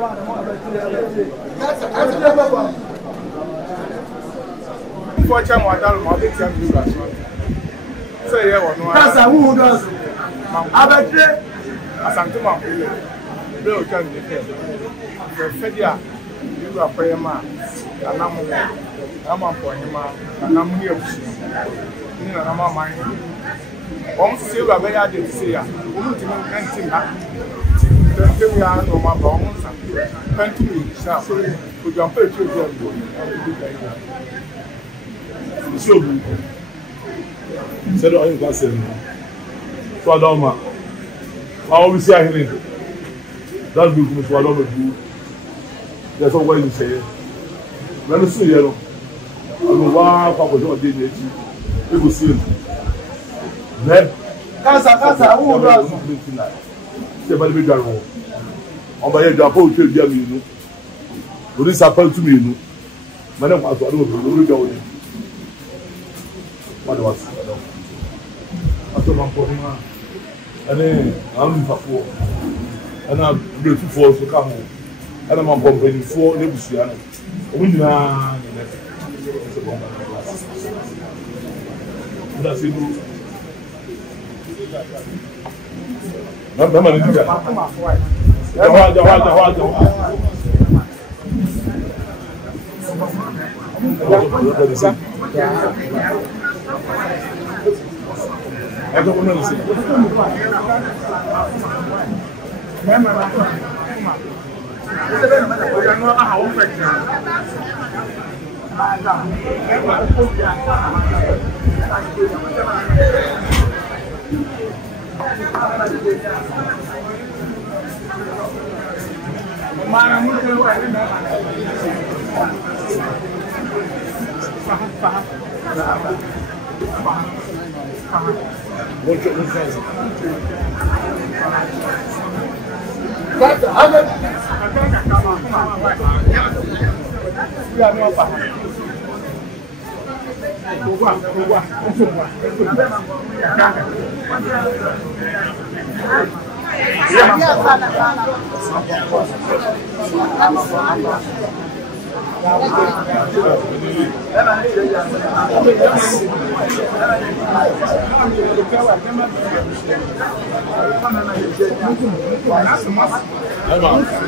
Watch out, madam, I'll get you as well. Say, yeah, that's a who does. I bet you, as I'm to my bill can be here. Fedia, you are praying man, and I'm for him, and I'm here. You know, I'm my almost silver, where I did see ya. Woman to me, and then we are no more bones and 20 minutes. We jump to so good. Said I ain't got seven. So I don't know. I always say I hear that's good, so I don't know. That's what you say. When you see yellow, I know why Papa don't did it. You will see it. Then, Casa, who does not tonight? Say, but we got home. On my head, I put you, you know. But this happened to me, you know. Madam, I don't know. What was after my phone? And then I'm for and I'm grateful for to come home. And I'm company for Nebusiano. We are that's it. I don't know.